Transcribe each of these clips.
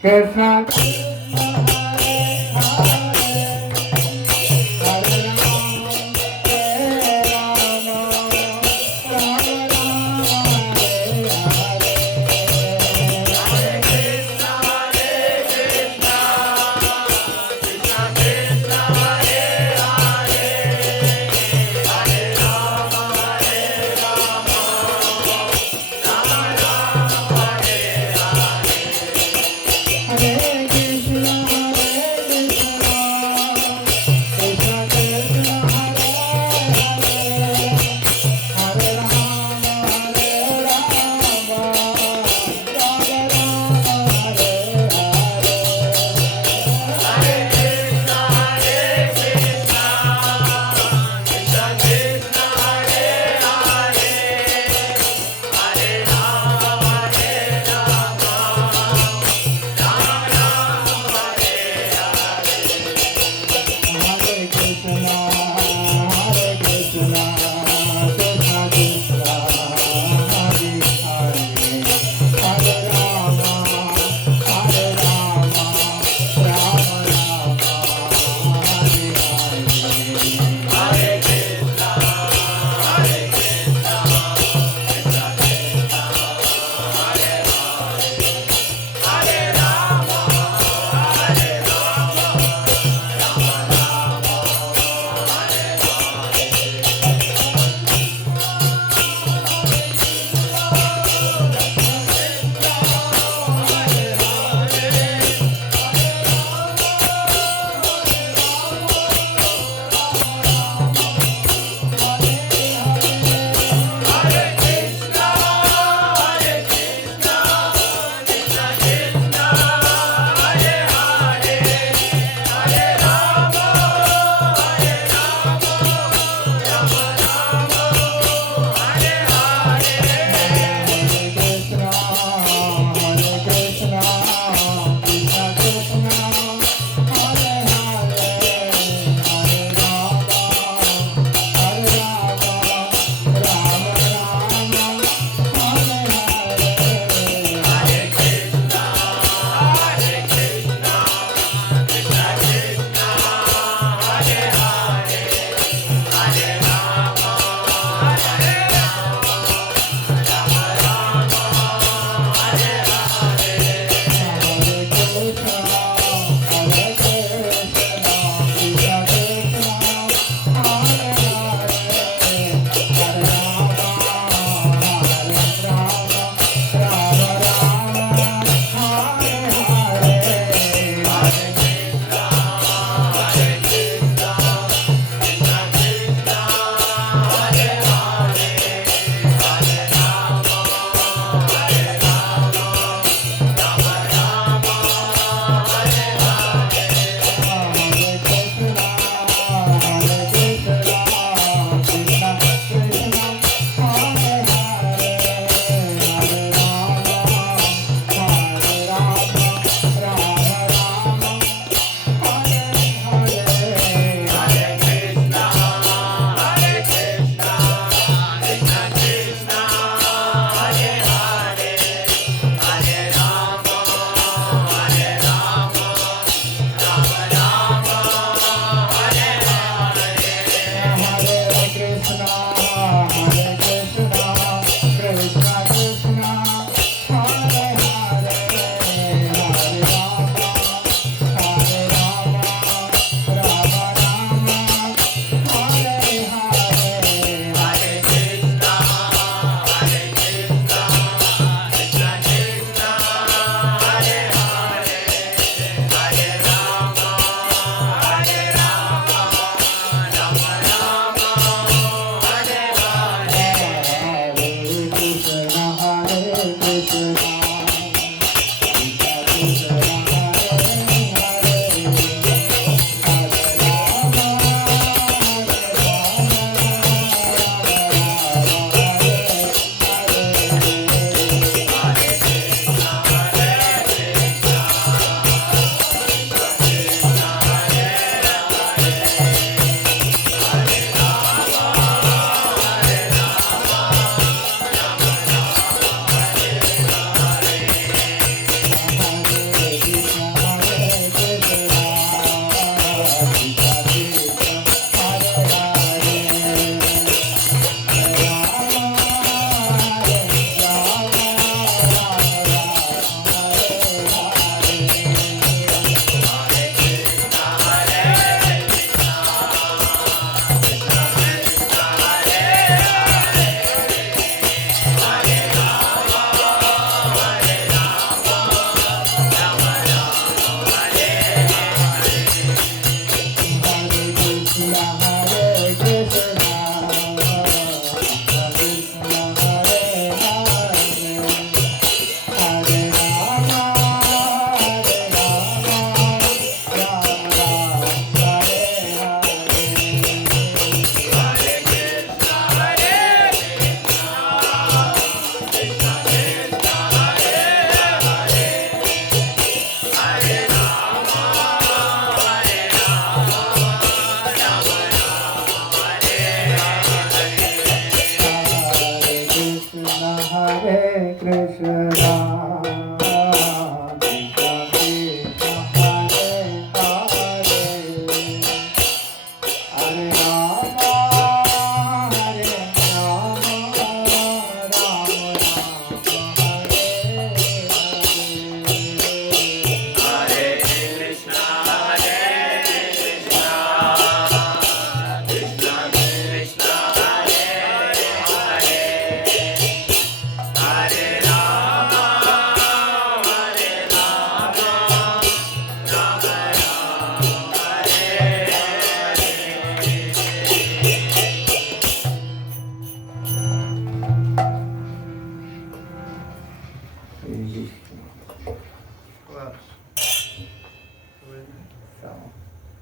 Krishna Hare Krishna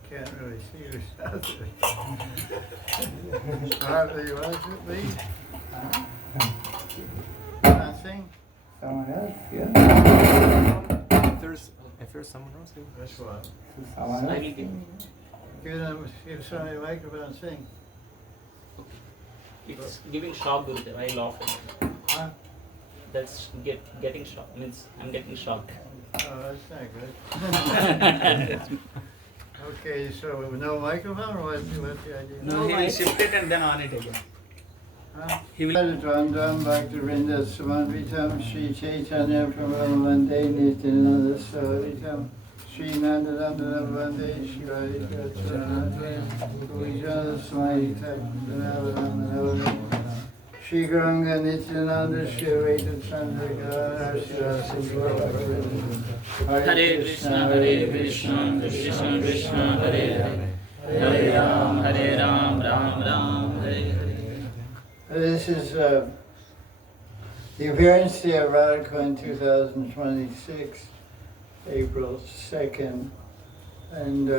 Can't really see yourself. Hardly was it, Lee? Nothing? Someone else, yeah. If there's someone else, yeah. That's what. Someone else. Give somebody a microphone and sing. It's giving shock, Gurudev. I laugh at it. Huh? That's getting shocked. Means I'm getting shocked. Oh, that's not good. Okay, so no microphone or what's the idea? No, he will shift it and then on it again. Huh? He will. Drum Bhakti Vrinda Samanvitam Shri Chaitanya Prabhu Vande Nityananda Savitam Shri Nandananda Vande Shri Chaturanga Pujana Smaita Navaram Shri Guranga Nityananda Shri Veda Chandrika Hare Krishna, Krishna Krishna, Hare Hare. Hare Ram, Ram Ram, Hare Hare. This is the appearance day of Radha Kund 2026, April 2nd. And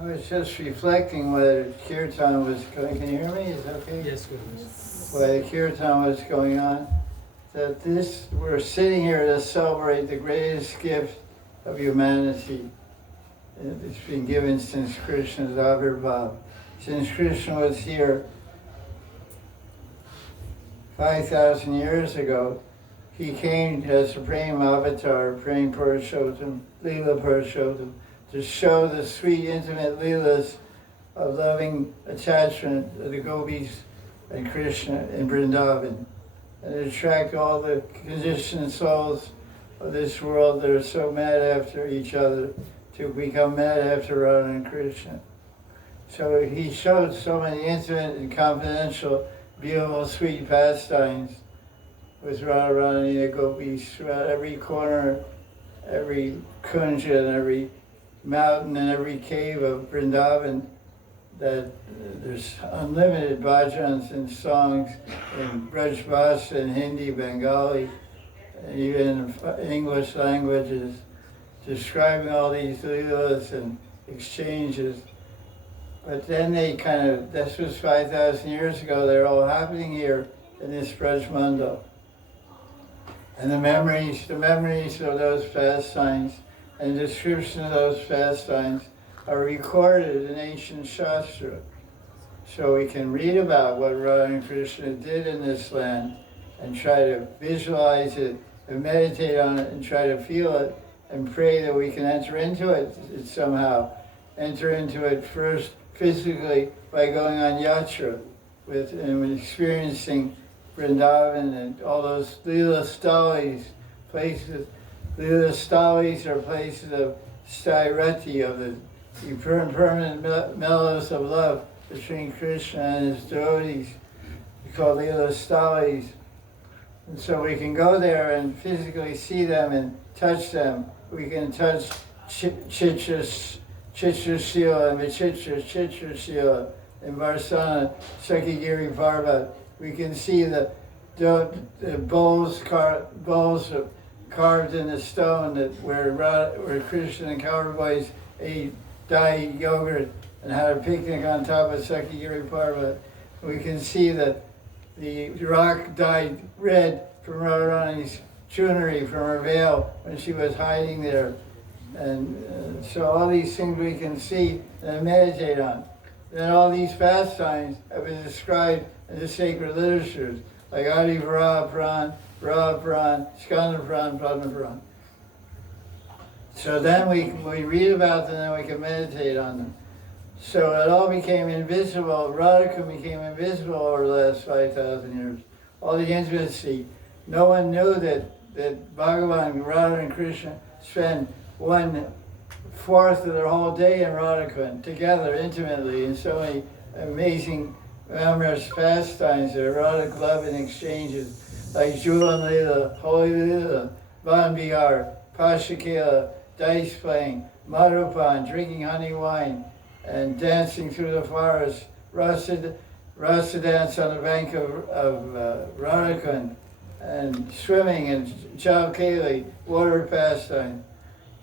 I was just reflecting whether Kirtan was going, can you hear me? Is that okay? Yes, good. Whether Kirtan was going on. That we're sitting here to celebrate the greatest gift of humanity. It's been given since Krishna's Avirbhav. Since Krishna was here 5,000 years ago, he came as Supreme Avatar, Prem Purushottam, Leela Purushottam, to show the sweet, intimate Leelas of loving attachment of the gopis and Krishna in Vrindavan, and attract all the conditioned souls of this world that are so mad after each other to become mad after Radha and Krishna. So he showed so many intimate and confidential, beautiful, sweet pastimes with Radharani and the gopis throughout every corner, every kunja, and every mountain and every cave of Vrindavan, that there's unlimited bhajans and songs in Braj Bhasha and Hindi, Bengali, and even English languages, describing all these leelas and exchanges. But then this was 5,000 years ago, they're all happening here in this Braj Mandal. And the memories of those pastimes and description of those pastimes are recorded in ancient Shastra. So we can read about what Radha and Krishna did in this land and try to visualize it and meditate on it and try to feel it and pray that we can enter into it somehow. Enter into it first physically by going on yatra and experiencing Vrindavan and all those Leela Stalis, places. Leela Stalis are places of Stairati, of the permanent mellows of love between Krishna and his devotees. We call Leela Stalis. And so we can go there and physically see them and touch them. We can touch Chitra Shila and Vichitra Chitra Shila in Varsana, Sakigiri Parvat. We can see the bowls carved in the stone where Krishna and cowherd boys ate dye yogurt and had a picnic on top of Sakigiri Parvat. We can see the rock dyed red from Radharani's chunari, from her veil when she was hiding there. And so all these things we can see and meditate on. Then all these pastimes have been described in the sacred literatures. like Adi Vara Pran, Vara Pran, Skanda Pran, Padma Pran. So then we read about them and we can meditate on them. So it all became invisible. Radha Kund became invisible over the last 5,000 years. All the intimacy. No one knew that Bhagavan, Radha and Krishna spend 1/4 of their whole day in Radha Kund together intimately in so many amazing amorous pastimes. There erotic love and exchanges like Julan Leela, Holy Leela, Van Bihar, Pashakila, dice playing, Madhupan, drinking honey wine, and dancing through the forest, rasa dance on the bank of Radha Kund, and swimming and Chalkali, water pastime.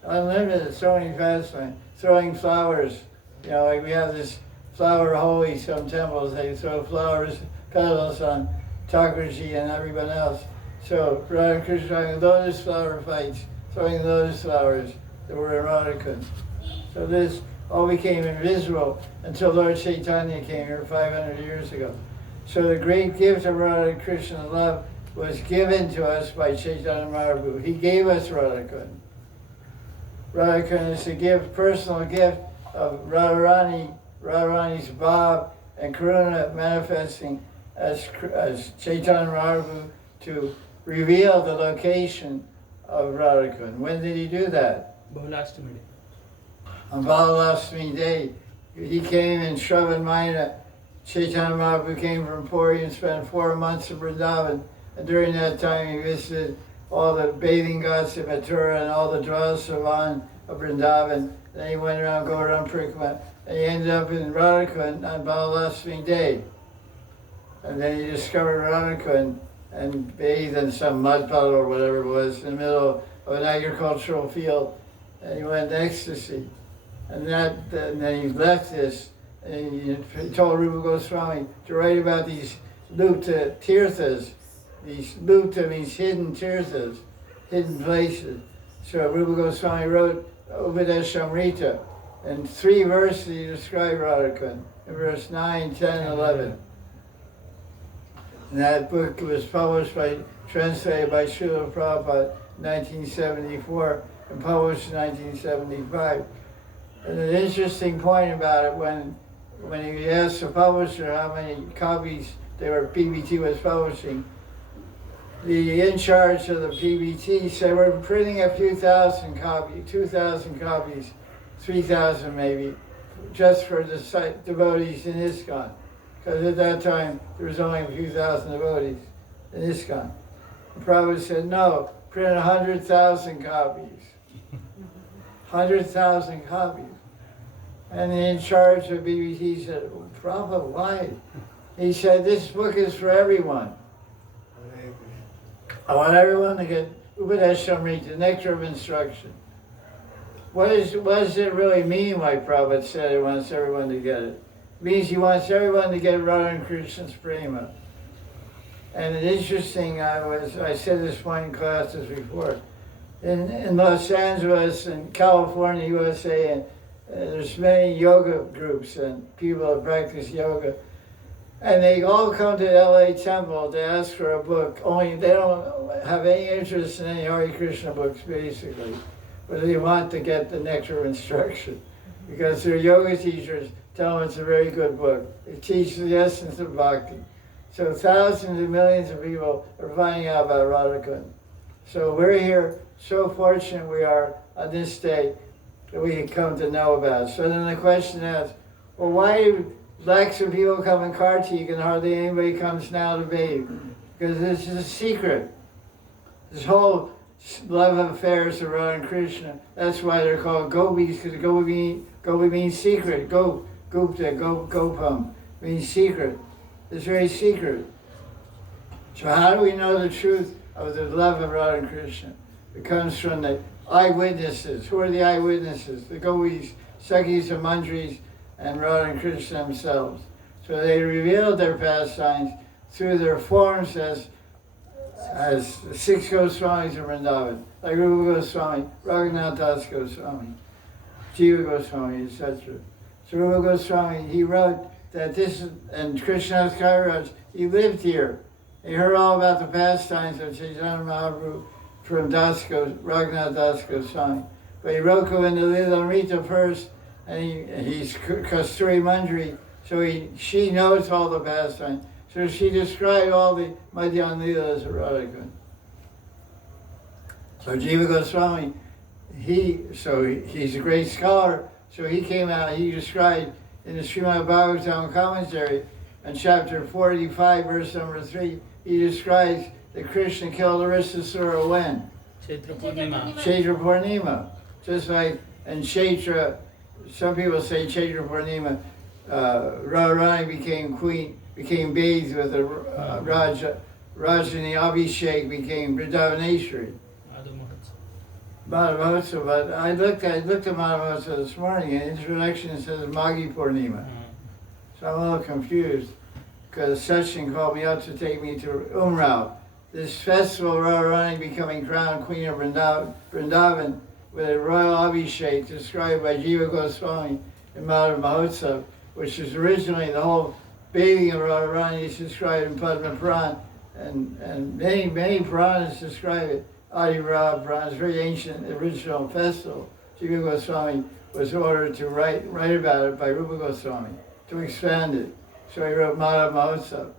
Unlimited, so many pastimes, throwing flowers. You know, like we have this flower holy, some temples, they throw flowers, petals on Thakurji and everyone else. So Radha Krishna throwing lotus flower fights, throwing lotus flowers that were in Radha Kund. So this all became invisible until Lord Chaitanya came here 500 years ago. So the great gift of Radha Krishna's love was given to us by Chaitanya Mahaprabhu. He gave us Radha Kund. Radha Kund is a gift, personal gift of Radharani's Bhav and Karuna manifesting as Chaitanya Mahaprabhu to reveal the location of Radha Kund. When did he do that? Bahulashtami day. On Bahulashtami day, he came in Shravan Maina. Chaitanya Mahaprabhu came from Puri and spent 4 months in Vrindavan. And during that time he visited all the bathing ghats of Mathura and all the Dwal Savan of Vrindavan. Then he went around Gaurang Prikrama and he ended up in Radha Kund on Bahulashtami day. And then he discovered Radha Kund and bathed in some mud puddle or whatever it was in the middle of an agricultural field. And he went to ecstasy. And then he left this and he told Rupa Goswami to write about these Lupta Tirthas. These Lupta means hidden tirthas, hidden places. So Rupa Goswami wrote Upadeshamrita. And 3 verses he described Radha Kund, in verse 9, 10, 11. And that book was translated by Srila Prabhupada in 1974 and published in 1975. And an interesting point about it, when he asked the publisher how many copies PBT was publishing, the in charge of the PBT said, we're printing a few thousand copies, 2,000 copies, 3,000 maybe, just for the devotees in ISKCON. Because at that time, there was only a few thousand devotees in ISKCON. The Prabhupada said, no, print 100,000 copies. 100,000 copies. And the in charge of BBT said, well, Prabhupada, why? He said, this book is for everyone. I want everyone to get Upadeshamrita, the nectar of instruction. What does it really mean why Prabhupada said he wants everyone to get it? It means he wants everyone to get Radha and Krishna's prema. And it's interesting, I said this point in classes before, in Los Angeles and California, USA, and there's many yoga groups and people that practice yoga. And they all come to the LA temple to ask for a book, only they don't have any interest in any Hare Krishna books, basically. But they want to get the nectar of instruction because their yoga teachers tell them it's a very good book. It teaches the essence of bhakti. So thousands and millions of people are finding out about Radha Kund. So we're here, so fortunate we are on this day that we can come to know about it. So then the question is, well, why do lakhs of people come in Kartik and hardly anybody comes now to bathe? Because this is a secret. This whole love affairs of Radha and Krishna, that's why they're called gopis, because gopi means secret. Gupta, Gopam means secret. It's very secret. So how do we know the truth of the love of Radha and Krishna? It comes from the eyewitnesses. Who are the eyewitnesses? The gopis, Sakhis and Mandris, and Radha and Krishna themselves. So they revealed their pastimes through their forms as 6 Goswamis of Vrindavan, like Rupa Goswami, Raghunath Das Goswami, Jiva Goswami, etc. So Rupa Goswami, he wrote that this, and Krishnadas Kaviraj, he lived here He heard all about the pastimes of Chaitanya Mahaprabhu from Raghunath Das Goswami. But he wrote in the Lilamrita first, and he's Kasturi Manjari, so she knows all the pastimes. So she described all the Madhyan Leelas of Radha Kund. So Jiva Goswami, he's a great scholar, so he came out, he described in the Srimad Bhagavatam commentary, in chapter 45, verse number 3, he describes that Krishna killed Aristasura when? Chaitra Purnima. Chaitra Purnima. Just like in Chaitra, some people say Chaitra Purnima, Radharani became queen, became bathed with a Rajani Abhishek, became Vrindavaneshwari. Madhavotsa, but I looked at Madhavotsa this morning, and in the introduction it says Maghi Purnima. So I'm a little confused, because Sachin called me up to take me to Umrao. This festival, Radharani becoming crowned queen of Vrindavan with a royal abhishek described by Jiva Goswami in Madhav Mahotsav, which is originally the whole bathing of Radharani is described in Padma Puran, and many Puranas describe it. Adi Radha Puran, it's a very ancient original festival. Jiva Goswami was ordered to write about it by Rupa Goswami to expand it. So he wrote Madhav Mahotsav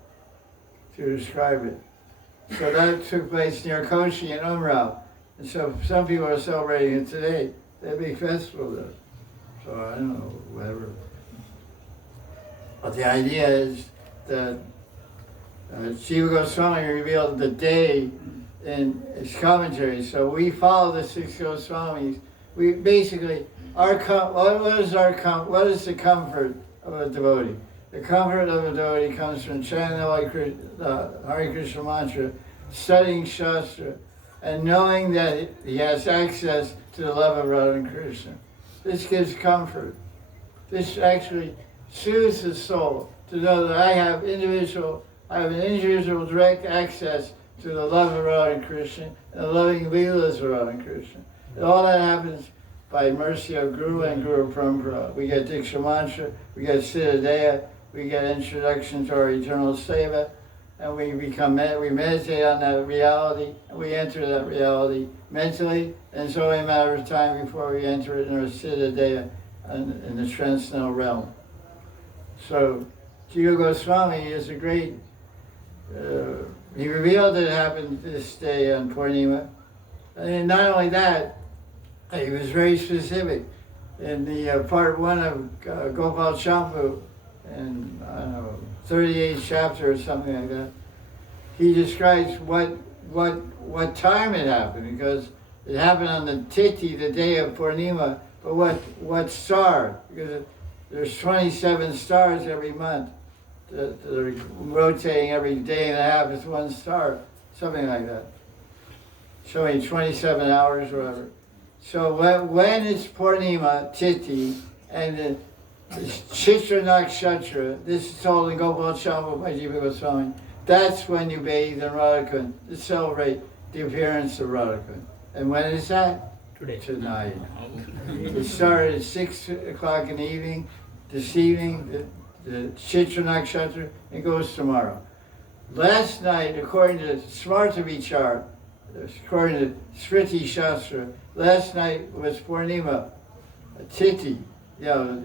to describe it. So that took place near Koshi in Umrao. And so some people are celebrating it today. They have a big festival there. So I don't know, whatever. But the idea is that Jiva Goswami revealed the day in his commentary. So we follow the 6 Goswamis. We basically, what is the comfort of a devotee? The comfort of a devotee comes from chanting the Hare Krishna mantra, studying Shastra, and knowing that he has access to the love of Radha and Krishna. This gives comfort. This actually soothes the soul to know that I have an individual direct access to the love of Radha and Krishna and the loving Leelas of Radha and Krishna. And all that happens by mercy of Guru and Guru Parampara. We get Diksha Mantra, we get Siddhadeya, we get introduction to our eternal seva, and we meditate on that reality, and we enter that reality mentally, and it's only a matter of time before we enter it in our Siddhadeya in the transcendental realm. So, Jiva Goswami is a great, he revealed it happened this day on Purnima. And not only that, he was very specific. In the part 1 of Gopal Champu, in, I don't know, 38th chapter or something like that, he describes what time it happened, because it happened on the Tithi, the day of Purnima, but what star? Because there's 27 stars every month. They're rotating every day and a half, it's one star, something like that. Showing 27 hours or whatever. So when it's Purnima, Tithi, and it's Chitra Nakshatra, this is told in Gopal Champu by Jiva Goswami, that's when you bathe in Radha Kund to celebrate the appearance of Radha Kund. And when is that? Today. Tonight. It started at 6 o'clock in the evening, this evening, the Chitra Nakshatra, it goes tomorrow. Last night, according to Smarta Vichar, according to Smriti Shastra, last night was Purnima, Tithi. You know,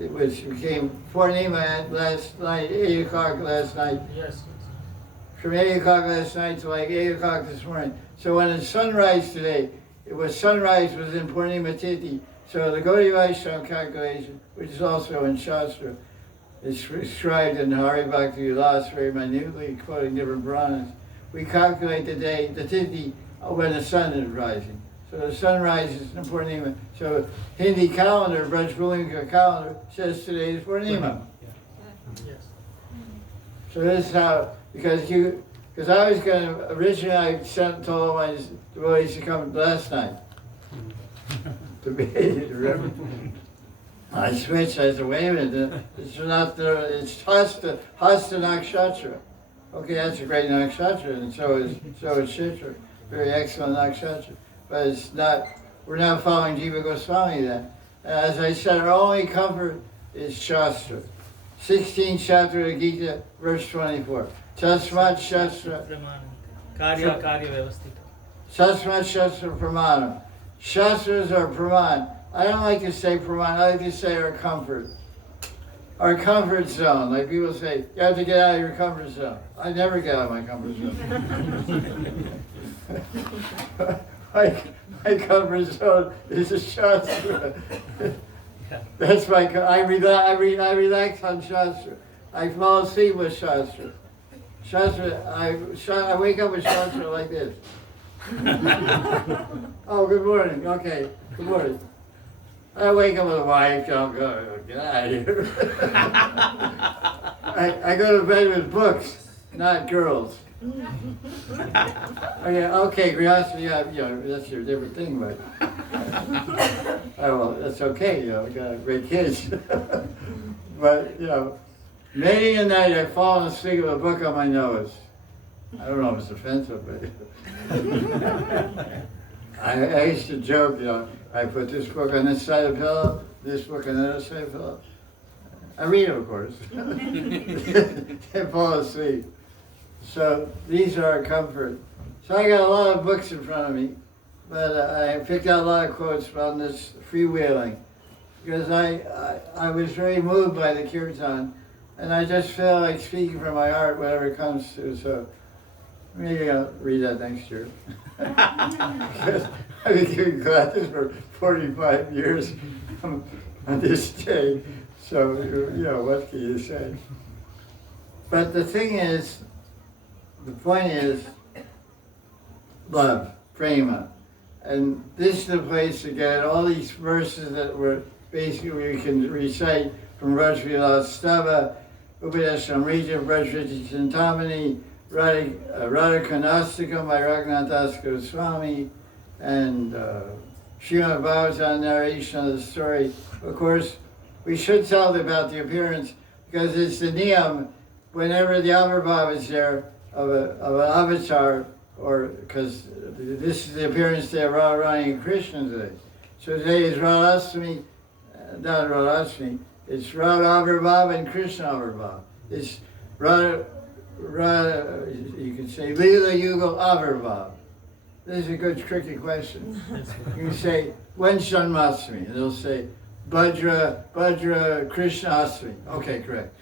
it became Purnima at last night, 8 o'clock last night. Yes. From 8 o'clock last night to like 8 o'clock this morning. So when it's sunrise today, sunrise was in Purnima Tithi. So the Gaudiya Vaishnava calculation, which is also in Shastra, is described in Hari Bhakti Vilas very minutely, quoting different Puranas. We calculate the day, the Tithi, when the sun is rising. So the sun rises in Purnima. So Hindi calendar, Braj Bhumika calendar, says today is Purnima. Yes. So this is how, because I was going to, originally I told all my devotees to come last night. To be, remember? I switched, I said, wait a minute, it's it's Hasta Nakshatra. Okay, that's a great Nakshatra, and so is Chitra, very excellent Nakshatra. But it's not, we're not following Jiva Goswami then. And as I said, our only comfort is Shastra. 16th chapter of Gita, verse 24. Tasmat Shastra. Karya Vyavasthita. Tasmat Shastra Pramana. Shastras are Praman. I don't like to say Praman, I like to say our comfort. Our comfort zone. Like people say, you have to get out of your comfort zone. I never get out of my comfort zone. my comfort zone is a Shastra. That's my, I relax on Shastra. I fall asleep with Shastra. I wake up with Shastra like this. Oh, good morning. Okay, good morning. I wake up with a wife, don't go, get out of here. I go to bed with books, not girls. Okay, Grihastha, that's your different thing, but well, that's okay, I got great kids. But, many a night I've fallen asleep with a book on my nose. I don't know if it's offensive, but I used to joke, I put this book on this side of the pillow, this book on the other side of the pillow. I read it, of course, and fall asleep. So these are our comfort. So I got a lot of books in front of me, but I picked out a lot of quotes on this freewheeling, because I was very moved by the kirtan, and I just feel like speaking from my heart, whatever it comes to. So maybe I'll read that next year. Because I've been giving classes for 45 years on this day. So, what can you say? But the thing is, the point is, love, prema. And this is the place to get all these verses that were basically we can recite from Rajvila Stava, Upadesham Rija, Vrajriti Chintamani, Radha Kund by Raghunath Das Goswami, and Srimad Bhagavatam narration of the story. Of course, we should tell about the appearance, because it's the niyam, whenever the Avirbhav is there of an avatar, or because this is the appearance day of Radharani and Krishna today. So today is Radhastami, not Radhastami, it's Radha Avirbhav and Krishna Avirbhav. It's Radha, you can say Leela Yugal Avirbhav. This is a good tricky question. You can say, when's Janmashtami? And they'll say, Bhadra Krishna Astami. Okay, correct.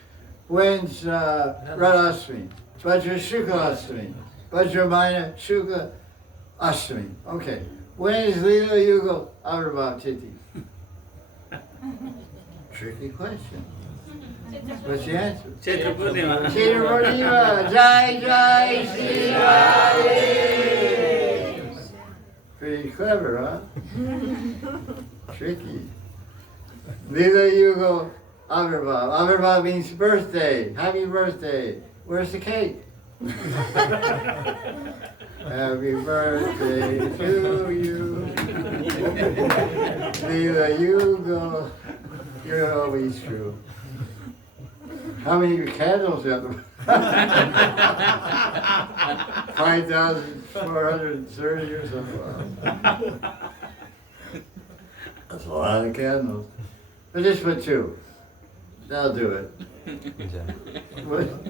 When's Radhastami? Bhadra Shukla Astami. Bhadra Maina Shukla Astami. Okay. When is Leela Yugal Avirbhav Titi? Tricky question. What's the answer? Chaitra Purnima. Chaitra Purnima. Jai Jai Shri Radhe. Pretty clever, huh? Tricky. Leela Yugal Avirbhav. Avirbhav means birthday. Happy birthday. Where's the cake? Happy birthday to you. Leela Yugal. You're always true. How many candles have there? 5,430 or something. That's a lot of candles. But just put two. That'll do it.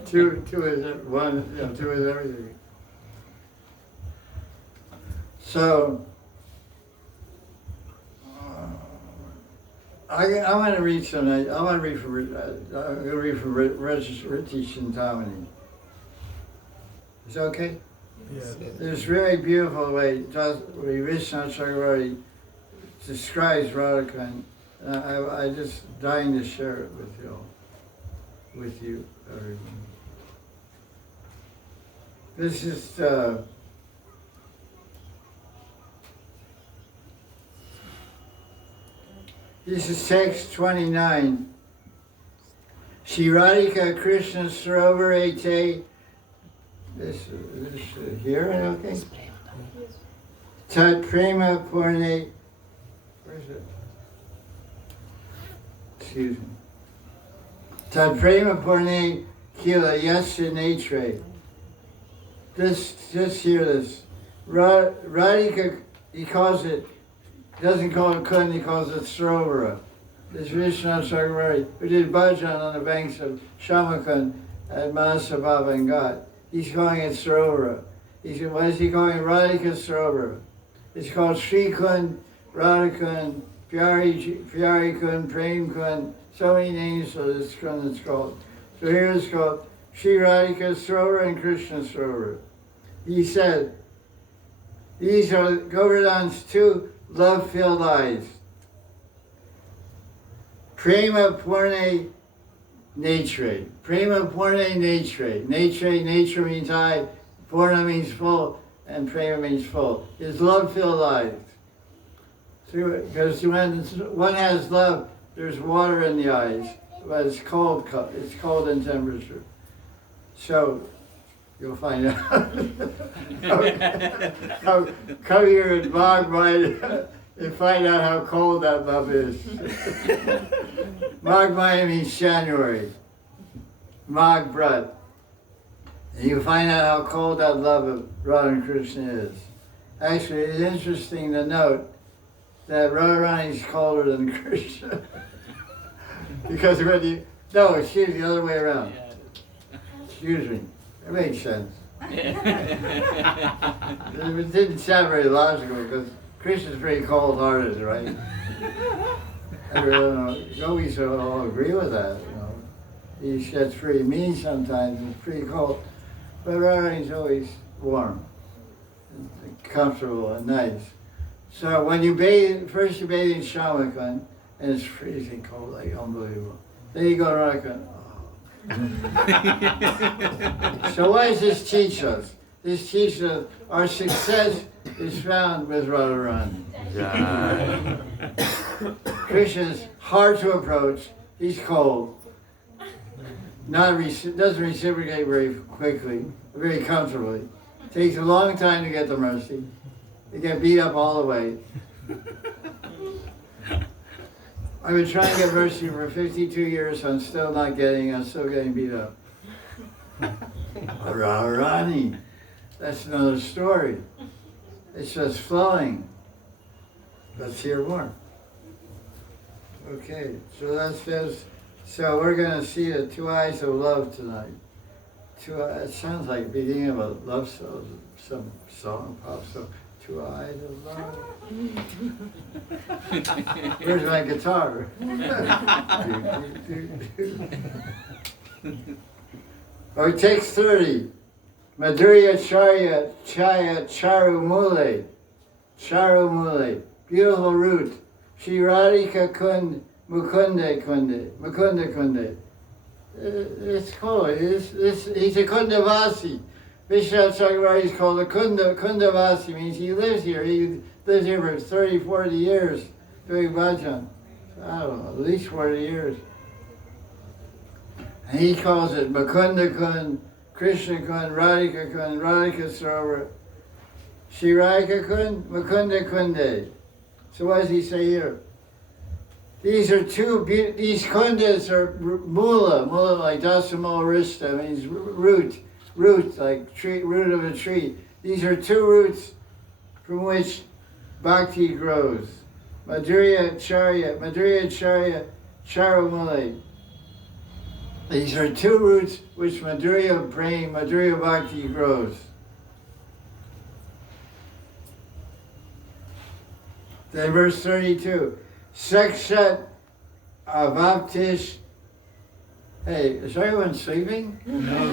Two is one. Two is everything. So I want to read some. I want to read from. I'm going to read from Riti Chintamani. Is that okay? Yes. There's a very beautiful way Vishnu Chakravarti describes Radha Kund. I just dying to share it with you, everyone. This is text 29. Shri Radhika Krishna Sarovar Ete. This here, okay? Tat Prema Purne. Where is it? Excuse me. Tad Prema Purne Kila Yasya Netre. Just hear this. Radhika, he calls it, doesn't call it Kund, he calls it Sarovara. This Vishnu Chakravarti, who did bhajan on the banks of Shamakund at Manasabhava and Ghat. He's calling it Sarovara. He said, what is he calling it? Radhika Sarovara. It's called Sri Kund, Radha Kund, Pyari Kund, Prem Kund, so many names for this Kund it's called. So here it's called Sri Radhika Sarovara and Krishna Sarovara. He said, these are Govardhan's two love-filled eyes. Prema Purne Netre. Prema Purne Netre. Netre, nature means eye, Purna means full, and Prema means full. His love-filled eyes. Because when one has love, there's water in the eyes, but it's cold in temperature. So, you'll find out. Come here and Mag Maya and find out how cold that love is. Mag Maya means January. Mag Brat. And you find out how cold that love of Radha and Krishna is. Actually, it's interesting to note that Radharani is colder than Krishna. Because when you, no, excuse me, the other way around. Excuse me, it makes sense. It didn't sound very logical because Krishna's pretty cold-hearted, right? Yogis all agree with that, you know. He gets pretty mean sometimes, and pretty cold. But Radharani's always warm, and comfortable, and nice. So when you bathe, first you bathe in Shamakund, and it's freezing cold, like unbelievable. Then you go to Radhakund. Oh. So what does this teach us? This teaches us our success is found with Radharani. Krishna's hard to approach. He's cold. Doesn't reciprocate very quickly, very comfortably. Takes a long time to get the mercy. You get beat up all the way. I've been trying to get mercy for 52 years, so I'm still getting beat up. Radharani, that's another story. It's just flowing. Let's hear more. Okay, so we're going to see the two eyes of love tonight. It sounds like the beginning of a love song, some song, pop song. Two eyes of love. Where's my guitar? Or takes 30. Madhurya Chaya Charumule. Charumule. Beautiful root. Shri Radhika Kund Mukunda Kunde. It's cool. He's a Kundavasi. Vishnu Chakravarti is called a Kundavasi, means he lives here. He lives here for 30, 40 years doing bhajan. I don't know, at least 40 years. And he calls it Mukunda Kund, Krishna Kund, Radhika Kund, Radhika Sarovara. Shri Radhika Kund, Mukunda Kunde. So what does he say here? These kundas are mula like dasamula rista, means root, like root of a tree. These are two roots from which bhakti grows. Madhurya Charya, Charamule. These are two roots which Madhurya Prem, Madhurya Bhakti grows. Then verse 32. Sekshat Avaptish. Hey, is everyone sleeping? No.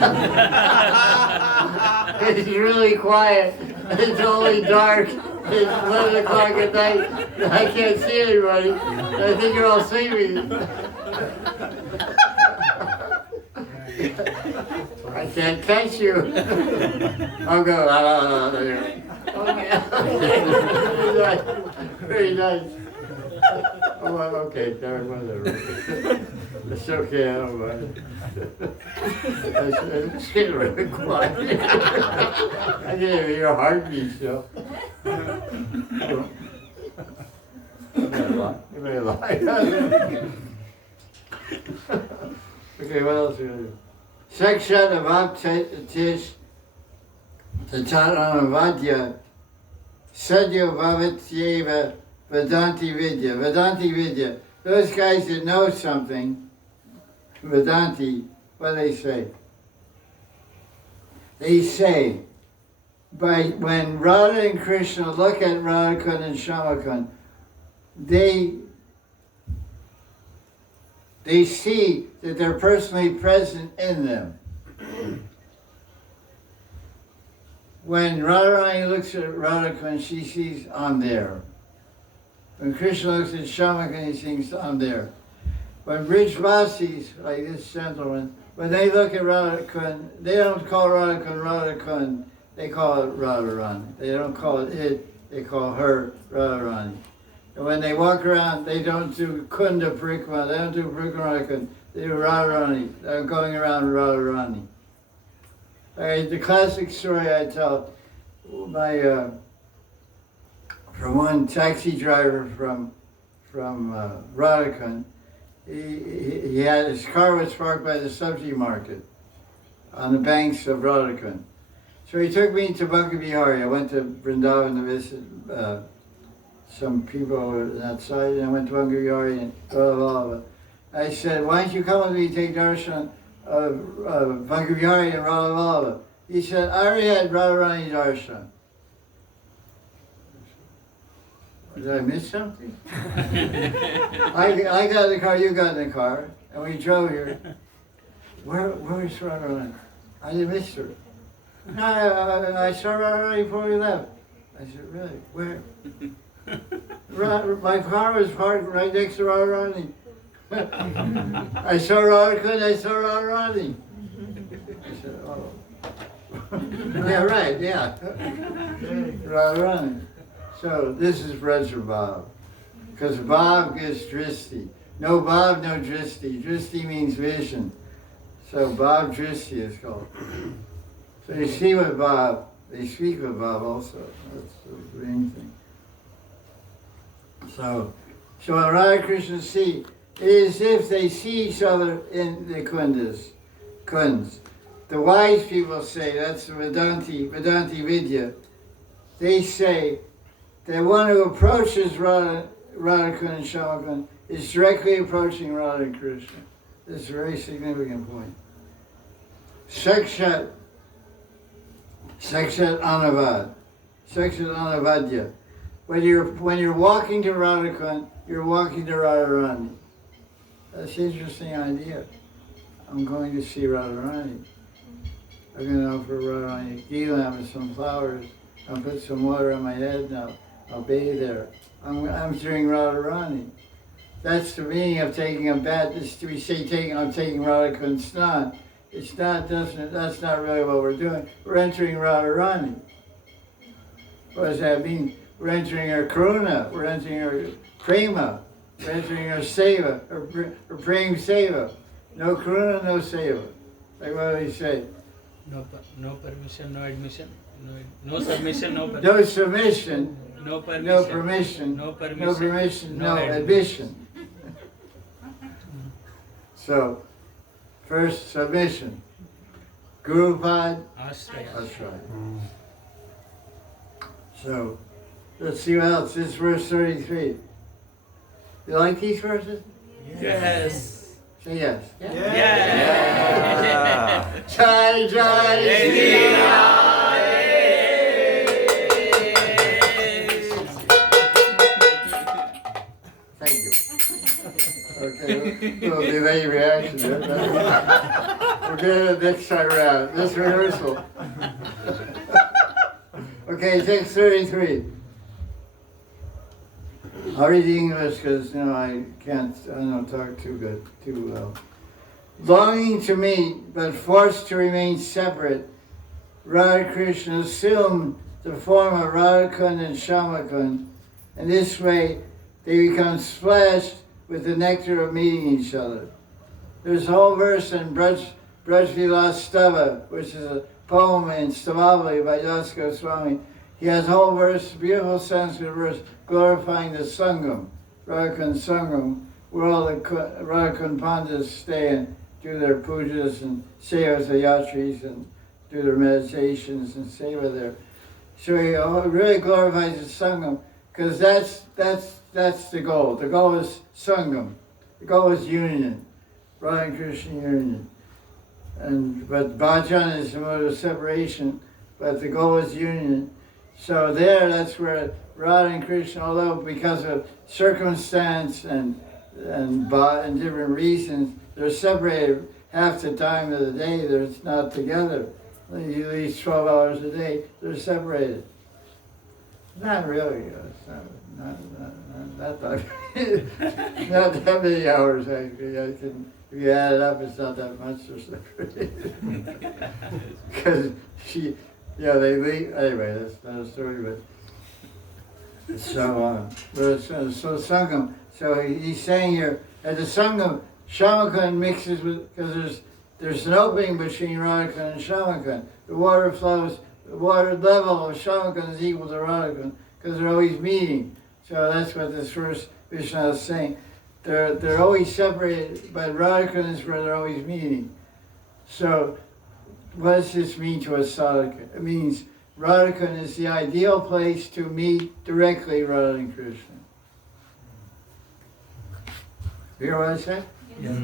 It's really quiet. It's only dark. It's 11 o'clock at night. I can't see anybody. I think you're all sleeping. I can't catch you. I'll go. Okay. Very nice. Oh, okay, Darren, whatever. It's okay, I don't mind. It's getting really quiet. I can't even hear a heartbeat, so. You may lie. Okay, what else are we going to do? Sekshat Avaptish Tatanavadya Sadhya Bhavatyeva Vedanti Vidya. Vedanti Vidya. Those guys that know something, Vedanti, what do they say? they say, when Radha and Krishna look at Radha Kund and Shama Kund, they see that they're personally present in them. When Radharani looks at Radha Kund, she sees, I'm there. When Krishna looks at Shama Kund, he thinks, I'm there. When Brijvasis, like this gentleman, when they look at Radha Kund, they don't call Radha Kund, they call it Radharani. They don't call it, they call her Radharani. And when they walk around, they don't do Kunda Parikramana, they don't do Parikramana Kund, they do Radharani. They're going around Radharani. The classic story I tell, from one taxi driver from Radha Kund, he had his car was parked by the subsidy market on the banks of Radha Kund. So he took me to Banka Bihari. I went to Vrindavan to visit some people on that side, and I went to Banka Bihari and Radha. I said, why don't you come with me to take darshan of Banka Bihari and Radha? He said, I already had Radharani darshan. Did I miss something? I got in the car, you got in the car, and we drove here. Where's Radharani? I didn't miss her. No, I saw Radharani before we left. I said, really? Where? My car was parked right next to Radharani. I saw Radha Kund, I saw Radharani. I said, oh. Yeah, right, yeah. Radharani. So this is Braja Bhav. Because Bhav gives Dristi. No Bhav, no Dristi. Dristi means vision. So Bhav Dristi is called. So you see with Bhav, they speak with Bhav also. That's the main thing. So when Radha Krishna see, it is as if they see each other in the kunds. The wise people say, that's the Vedanti Vidya, they say that one who approaches Radha Kund and Shama Kund is directly approaching Radha and Krishna. This is a very significant point. Sakshat Anavadya. When you're walking to Radha Kund, you're walking to Radharani. That's an interesting idea. I'm going to see Radharani. I'm going to offer Radharani a gilam and some flowers. I'll put some water on my head now. I'll bathe there. I'm doing Radharani. That's the meaning of taking a bath. We say I'm taking Radha Kund Snan. That's not really what we're doing. We're entering Radharani. What does that mean? We're entering her karuna. We're entering her prema. We're entering her seva, her prem seva. No karuna, no seva. Like what do we say? No permission, no admission. No submission, no permission. No submission. No permission. No permission. No permission. No permission. No admission. So, first submission. Gurupad Ashraya. So, let's see what else. This is verse 33. You like these verses? Yes. Say yes. Yeah. Jai Jai Shri Thank you. Okay, we'll delay reaction there. We'll get it next time around. This rehearsal. Okay, text 33. I'll read the English because I don't talk too well. Longing to meet, but forced to remain separate, Radha Krishna assumed the form of Radha Kund and Shama Kund, and this way they become splashed with the nectar of meeting each other. There's a whole verse in Braj Vilas Stava, which is a poem in Stavavali by Das Goswami. He has a whole verse, beautiful Sanskrit verse, glorifying the Sangam, Radha Kund Sangam, where all the Radha Kund Pandits stay and do their pujas and sevas of yatris and do their meditations and seva there. So he really glorifies the Sangam because that's the goal. The goal is Sangam. The goal is union, Radha and Krishna union. but bhajan is the mode of separation, but the goal is union. So there, that's where Radha and Krishna, although because of circumstance and different reasons, they're separated half the time of the day. They're not together. At least 12 hours a day, they're separated. Not really. It's not not that many hours actually. If you add it up, it's not that much they're separated. Because they leave. Anyway, that's not a story, but so Sangam. So he's saying here at the Sangam, Shamakund mixes with, because there's an opening between Radhakund and Shamakund. The water flows. The water level of Shamakund is equal to Radhakund because they're always meeting. So that's what this first Vishnu is saying. They're always separated, but Radhakund is where they're always meeting. So what does this mean to a sadhaka? It means Radhakund is the ideal place to meet directly Radha and Krishna. You hear what I said? Yes.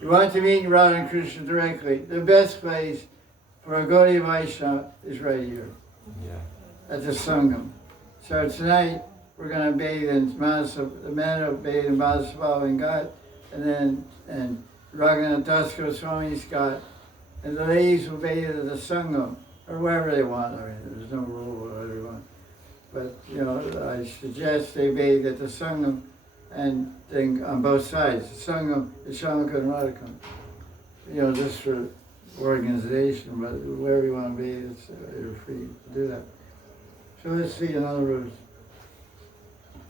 You want to meet Radha and Krishna directly. The best place for a Gaudiya Vaishnava is right here. At the Sangam. So tonight we're going to bathe in the men will bathe in Madhusabha and Ghat, and Raghunath Das Goswami's Ghat, and the ladies will bathe at the Sangam, or wherever they want. I mean, there's no rule whatever they want. But, I suggest they bathe at the Sangam, and then on both sides. The Sangam, the Shamakund, and Radhakund. Just for organization, but wherever you want to be, you're free to do that. So let's see another verse.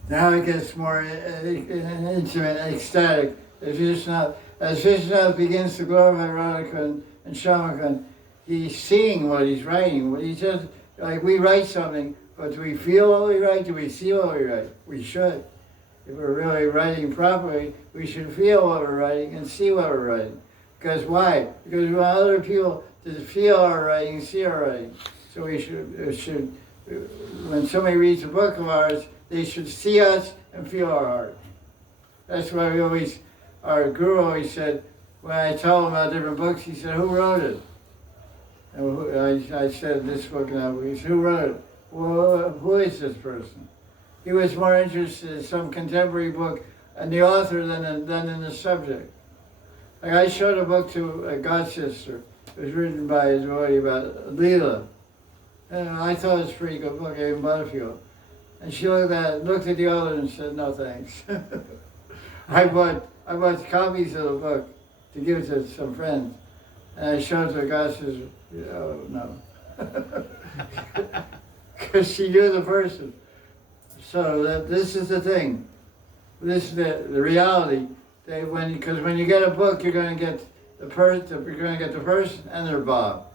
Now it gets more intimate, ecstatic. As Vishnu begins to glorify Radhakund and Shamakund, he's seeing what he's writing. He just, like we write something, but do we feel what we write? Do we see what we write? We should. If we're really writing properly, we should feel what we're writing and see what we're writing. Because why? Because we want other people to feel our writing, see our writing. So we should, when somebody reads a book of ours, they should see us and feel our heart. That's why our guru always said, when I told him about different books, he said, who wrote it? And I said, this book now, he said, who wrote it? Well, who is this person? He was more interested in some contemporary book and the author than in the subject. Like I showed a book to a godsister. It was written by a devotee about Leela. And I thought it was a pretty good book, I even bought a few. And she looked at the author and said, no thanks. I bought copies of the book to give to some friends. And I showed it to a godsister, no. Because she knew the person. So this is the thing. This is the reality. Because when you get a book, you're going to get the person and their Bob.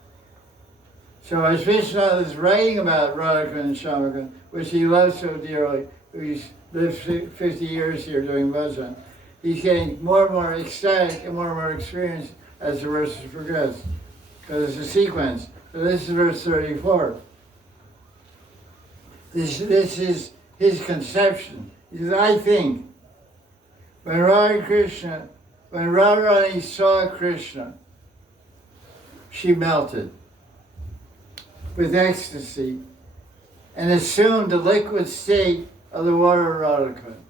So as Vishwanath is writing about Radhakund and Shamakund, which he loves so dearly, he's lived 50 years here doing bhajan, he's getting more and more ecstatic and more experience as the verses progress. Because it's a sequence. So this is verse 34. This is his conception. He says, I think, when Radharani saw Krishna, she melted with ecstasy and assumed the liquid state of the water of Radhakund.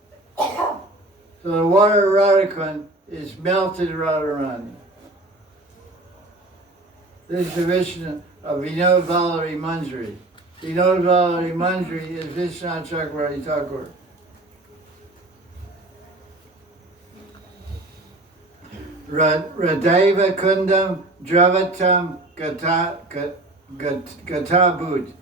So the water of Radhakund is melted Radharani. This is the vision of Vinod Vallabhi Manjari. Vinod Vallabhi Manjari is Vishwanath Chakravarti Thakur. Radhaiva Kundam Dravatam Gatabhut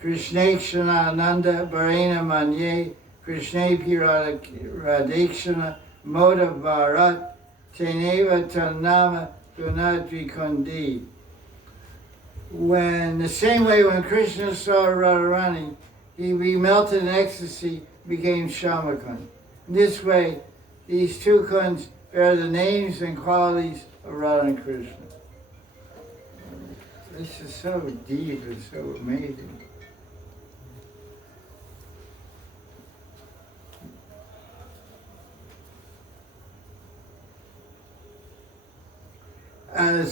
Krishnekshana Ananda Bharena Manye Krishnepi Radhekshana Moda Bharat Teneva Tanama Gunadri Kundi. When the same way when Krishna saw Radharani, he melted in ecstasy, became Shamakund. In this way, these two kunds bear the names and qualities of Radha and Krishna. This is so deep and so amazing.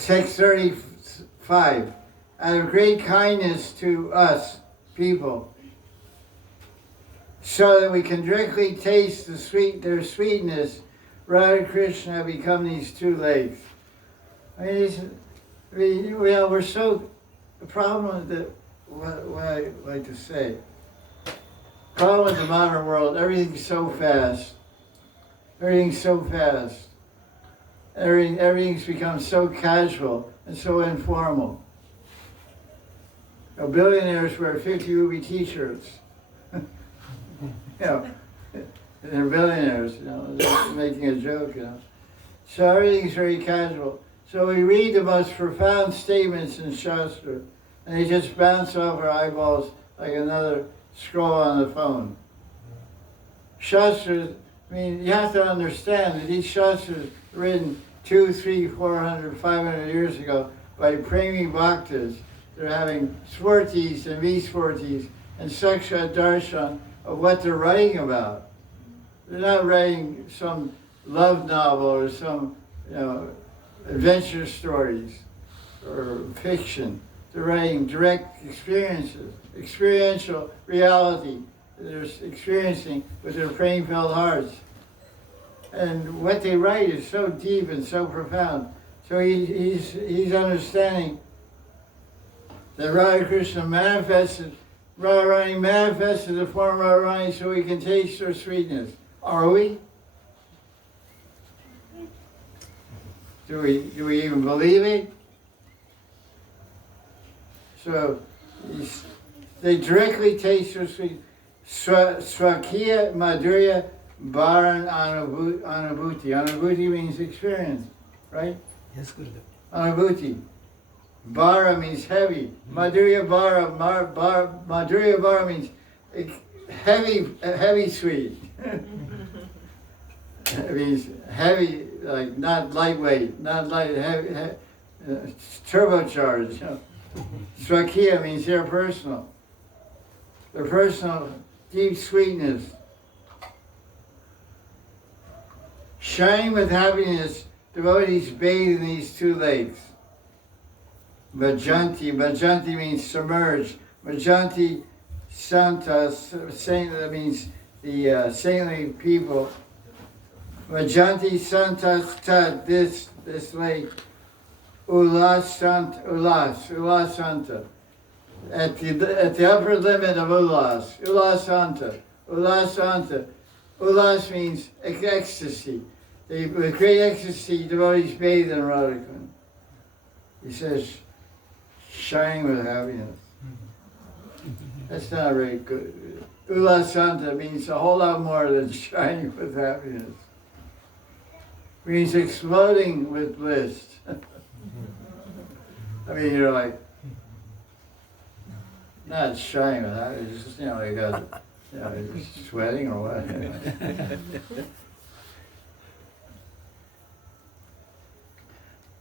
Text 35. Out of great kindness to us, people, so that we can directly taste their sweetness, Radha Krishna have become these two lakes. We're so, the problem with what I like to say, problem with the modern world, everything's so fast. Everything's so fast. Everything's become so casual and so informal. Billionaires wear 50 ruby t-shirts. They're billionaires, they're making a joke, So everything's very casual. So we read the most profound statements in Shastra, and they just bounce off our eyeballs like another scroll on the phone. Shastras, you have to understand that these Shastras were written 200, 300, 400, 500 years ago by Premi Bhaktas. They're having swartis and viswartis and sakshat darshan of what they're writing about. They're not writing some love novel or some, adventure stories or fiction. They're writing direct experiences, experiential reality that they're experiencing with their praying-filled hearts. And what they write is so deep and so profound. So he's understanding that Radha Krishna manifested the form of Radharani so we can taste her sweetness. Are we? Do we even believe it? So they directly taste her sweetness. Swakiya Madhurya Bharan Anubhuti. Anubhuti means experience, right? Yes, Gurudev. Anubhuti. Bara means heavy. Madhurya Bara means heavy sweet. It means heavy, like not lightweight, not light, heavy, turbocharged. Swakiya means their personal. Their personal deep sweetness. Shining with happiness, devotees bathe in these two lakes. Bhajanti means submerged. Bhajanti Santa, that means the saintly people. Bhajanti Santa Tat, this lake. Ulas Santa. At the upper limit of Ulas Santa. Ulas means ecstasy. With great ecstasy, devotees bathe in Radha Kund. He says, shining with happiness. That's not very good. Ulas Santa means a whole lot more than shining with happiness. It means exploding with bliss. You're like, not shining with happiness, just, you got, you're sweating or what.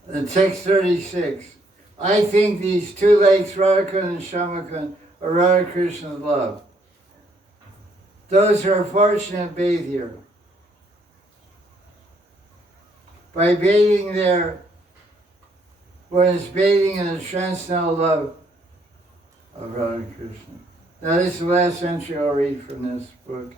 The text 36. I think these two lakes, Radha Kund and Shama Kund, are Radha Krishna's love. Those who are fortunate bathe here. By bathing there, one is bathing in the transcendental love of Radha Krishna. Now this is the last entry I'll read from this book.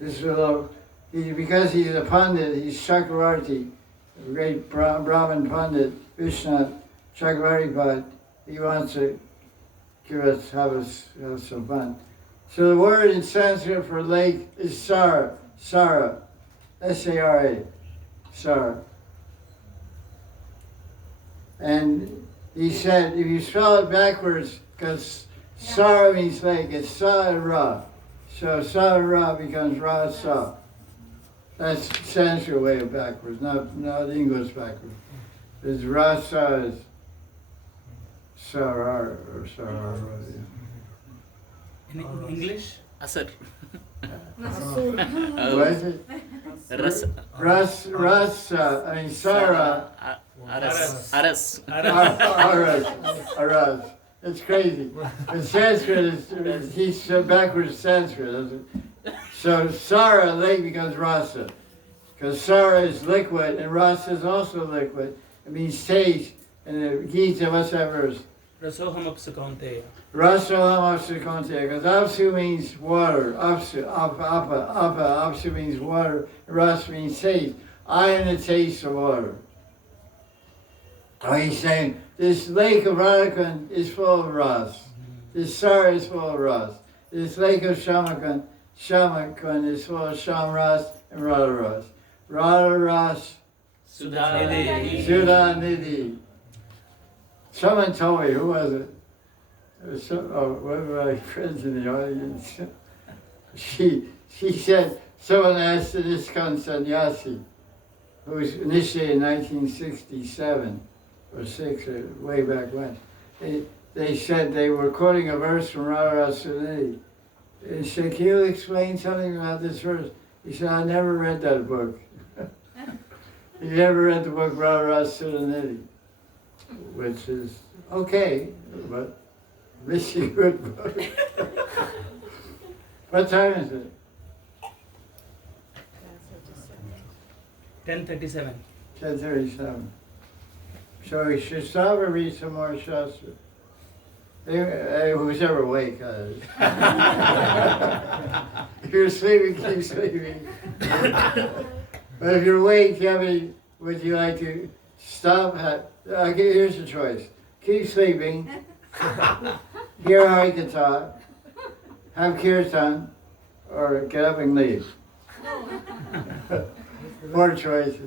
Because he's a Pandit, he's Chakravarti, a great Brahmin Pandit, Vishnu Chakravarti, he wants to have some fun. So the word in Sanskrit for lake is Sara, S-A-R-A, Sara. And he said, if you spell it backwards, because Sara means lake, it's Sa and Ra. So Sa and Ra becomes Ra Sa. That's Sanskrit way of backwards, not English backwards. It's Ra Sa is Sara or Sara Ra. In English? Asar. What is it? Ras. Sarah. Aras. Aras. It's crazy. In Sanskrit, he's backwards Sanskrit. So Sara, lake becomes Rasa. Because Sara is liquid and Rasa is also liquid. It means taste. And the Gita, what's that verse? Rasoham apsu kaunteya. Rasoham apsu kaunteya. Because apsu means water. Apsu, apa, apsu means water. Ras means taste. I am the taste of water. Oh, he's saying, this lake of Radha Kund is full of ras. This Sar is full of ras. This lake of Shamakund is full of Sham ras and Radha ras. Radha ras, Sudhanidhi. Sudha Nidhi. Someone told me, who was it? It was one of my friends in the audience. She said, someone asked the ISKCON sannyasi, who was initiated in 1967 or 6, or way back when. They said they were quoting a verse from Radha Suniti. They said, can you explain something about this verse? He said, I never read that book. He never read the book Radha Suniti, which is okay, but this is a good book. What time is it? 10:37. 10:37. So we should stop and read some more Shastra. Who's ever awake, if you're sleeping, keep sleeping. But if you're awake, would you like to stop? Here's the choice. Keep sleeping, hear Harikatha, have kirtan, or get up and leave. 4 choices.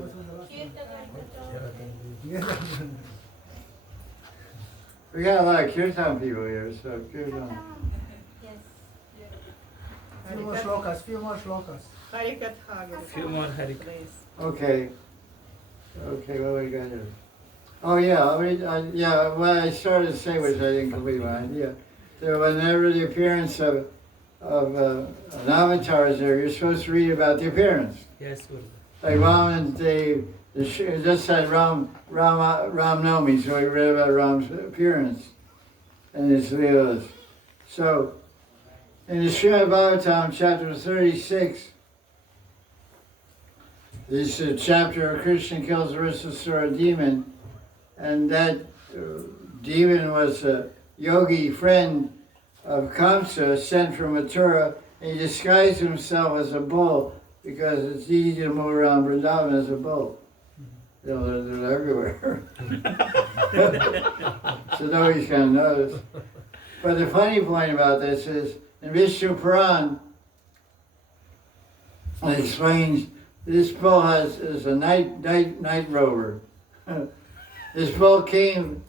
We got a lot of kirtan people here, so kirtan. Few more shlokas. Few more Harikatha. Okay, what do we got here? Oh yeah, I'll read, what I started to say, which I didn't complete my idea. So whenever the appearance of an avatar is there, you're supposed to read about the appearance. Yes, Guru. Like Ram and Dave, just had Ram Nomi, so we read about Ram's appearance and his leelas. So, in the Srimad Bhagavatam, chapter 36, this is a chapter where Krishna kills the Risasura demon, and that demon was a yogi friend of Kamsa, sent from Mathura, and he disguised himself as a bull because it's easy to move around Vrindavan as a bull. You know, they're everywhere. So nobody's going to notice. But the funny point about this is, in Vishnu Puran, it explains this bull is a night rover. This bull came,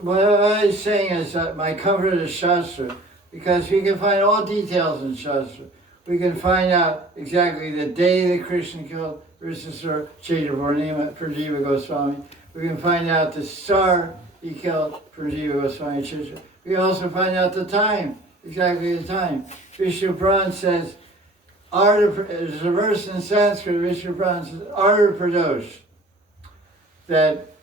what I was saying is that my comfort is Shastra, because we can find all details in Shastra. We can find out exactly the day that Krishna killed Risasura, Chaitanya Purnima, Prajiva Goswami. We can find out the star he killed, Prajiva Goswami Chitra. We can also find out the time, exactly the time. Vishnu Puran says, there's a verse in Sanskrit, Vishnu Puran says, Arda Pradosh, that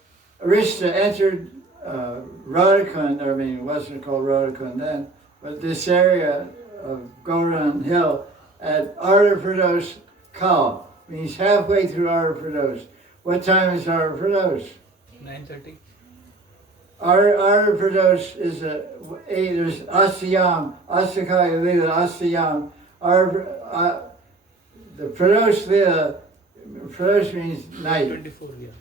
Arishta entered Radha Kund, it wasn't called Radha Kund then, but this area of Goran Hill at Arda Pradosh Kal, means halfway through Arda Pradosh. What time is Arda Pradosh? 9:30. Arda Pradosh is there's Asiyam, Asakaya Lila, Asiyam. The Pradosh Lila, Pradosh means night. 24, yeah.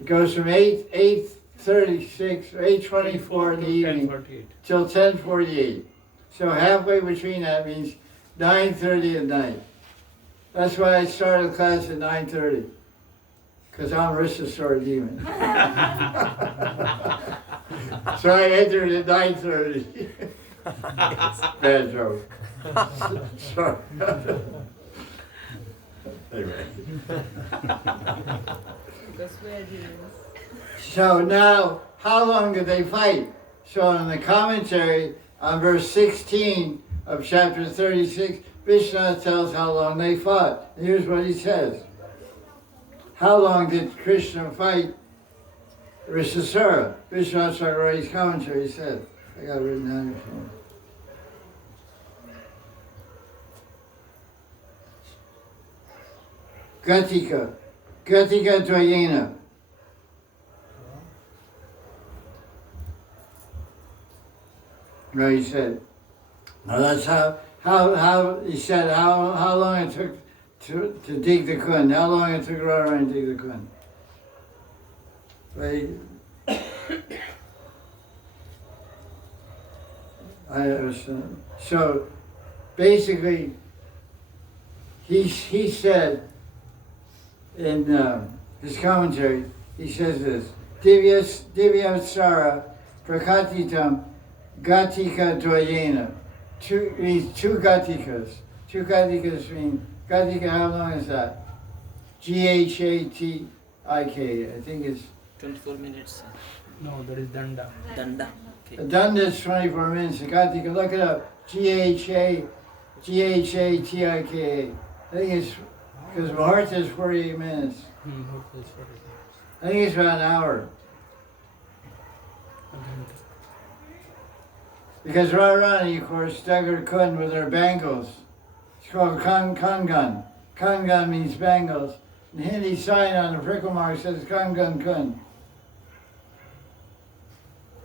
It goes from 8:36, 8:24 in the evening 10:48. till 10:48. So halfway between that means 9:30 at night. That's why I started class at 9:30, because I'm Risasura demon. So I entered at 9:30. Bad joke. Sorry. Anyway. So now, how long did they fight? So in the commentary on verse 16 of chapter 36, Vishnu tells how long they fought. And here's what he says. How long did Krishna fight Risasura? Vishnu Chakravarti's commentary said. I got it written down here somewhere. Gatika Dvayena, No, he said, well, that's how he said how long it took to dig the Kund, how long it took Radharani to dig the Kund. But so basically, he said in his commentary, he says this, Divyasara prakatitam gatika dvayena. Two gatikas. Two gatikas mean, gatika, how long is that? Ghatika, I think it's, 24 minutes. No, that is danda. Danda. Okay. the danda is 24 minutes, the gatika, look it up, Ghatika. I think it's, because Maharta is 48 minutes. Hopefully it's 40 minutes. I think it's about an hour. Danda. Because Radharani, of course, dug her Kund with her bangles. It's called Kangan. Kangan means bangles. The Hindi sign on the prickle mark says Kangan Kund.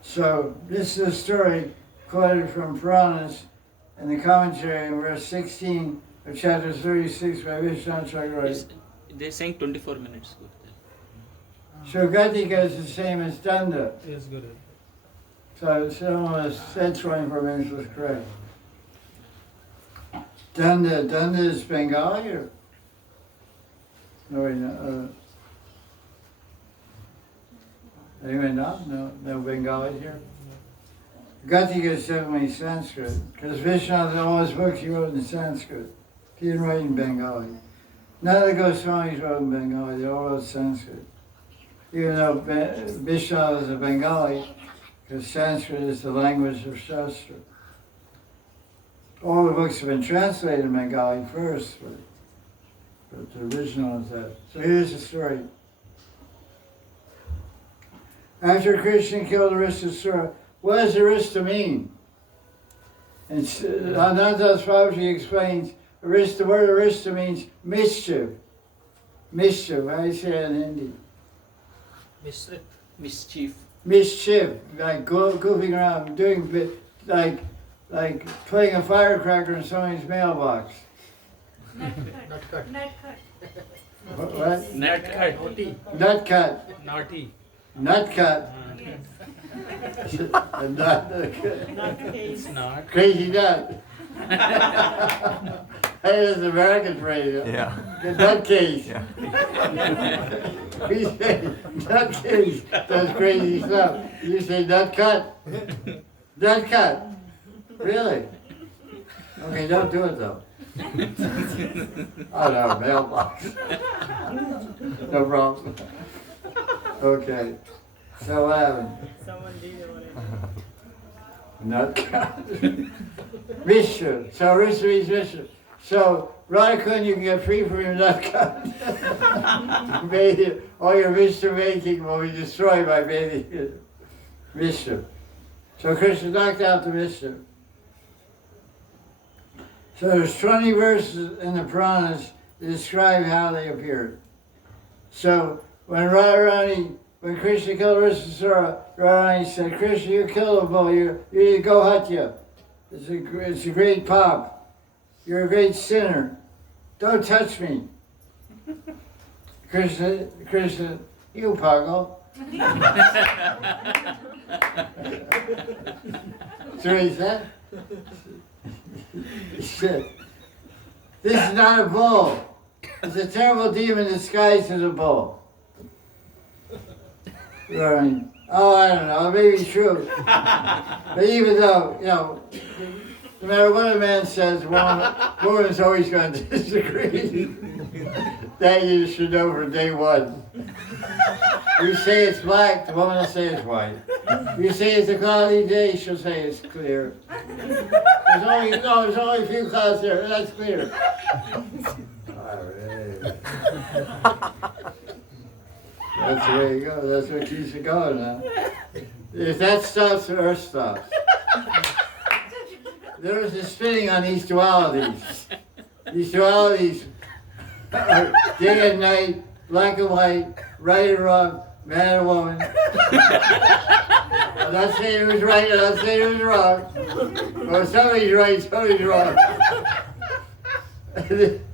So this is a story quoted from Puranas in the commentary in verse 16 of chapter 36 by Vishwanath Chakravarti. They're saying 24 minutes. So Gatika is the same as Danda. Yes, Guru. So someone said 24 minutes was correct. Danda is Bengali or? No, wait, no. Anyone not? No Bengali here? Gatika is definitely Sanskrit. Because Vishwanath, all his books he wrote in Sanskrit. He didn't write in Bengali. None of the Goswamis wrote in Bengali, they all wrote Sanskrit. Even though Vishwanath is a Bengali, because Sanskrit is the language of Shastra. All the books have been translated in Bengali first, but the original is that. So here's the story. After Krishna killed Aristasura, what does Arista mean? And Mahanidhi Das Babaji explains, the word Arista means mischief. Mischief, how do you say it in Hindi? Mischief. Mischief, like goofing around, doing like putting a firecracker in somebody's mailbox. Not cut. What? Nut cut. Nut cut. Naughty. Nut cut. It's not. Crazy nut. That is the American phrase. Yeah. The nut case. Yeah. We say nut case does crazy stuff. You say nut cut. Nut cut. Really? Okay, don't do it though. Oh no, mailbox. No problem. Okay. So what happened? Nut cut. Vishnu. So Rishnu means Vishnu. So Radha Kund, you can get free from your nut cut. All your Vishnu making will be destroyed by bathing Vishnu. So Krishna knocked out the Vishnu. So there's 20 verses in the Puranas that describe how they appeared. So when Krishna killed Aristasura, Radharani said, Krishna, you killed a bull, you need to go hatya. It's a great pop. You're a great sinner. Don't touch me. Krishna, you pago. So what he said? He said, this is not a bull. It's a terrible demon disguised as a bull. Right. Oh, I don't know, it may be true. But even though, no matter what a man says, woman's always going to disagree. That you should know from day one. You say it's black, the woman will say it's white. You say it's a cloudy day, she'll say it's clear. There's only a few clouds there, that's clear. All right. That's the way you go, that's what keeps it going now. If that stops, the earth stops. There is a spinning on these dualities. These dualities are day and night, black and white, right and wrong, man and woman. I'm not saying it was right, I'm not saying it was wrong. Well, somebody's right, somebody's wrong.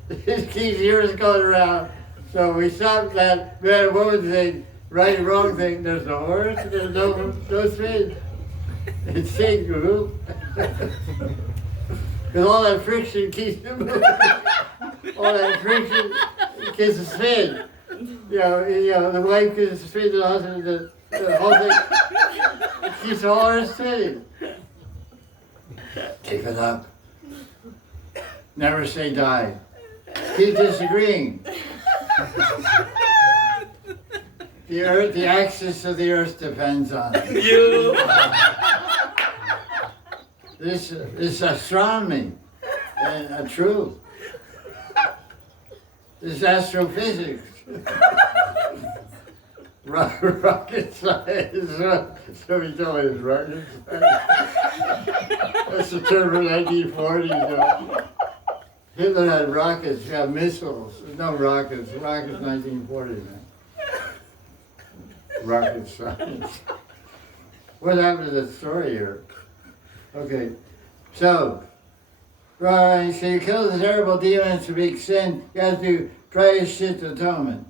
This keeps years going around. So we stopped that man and woman thing, right and wrong thing. There's no horse, there's no spin. It sinks, because all that friction keeps it moving. All that friction keeps it spin. You know, the wife can spin the husband, the whole thing. It keeps all her spinning. Keep it up. Never say die. Keep disagreeing. The earth, the axis of the earth depends on it. You. This is astronomy and true. This is astrophysics. Rocket science. Somebody told me it's rocket science. That's the term from the 1940s. Hitler had rockets, he had missiles. No rockets. Rockets 1940, man. Rocket science. What happened to the story here? Okay, so, right, so you kill the terrible demons to big sin, you have to do prayashchitta atonement.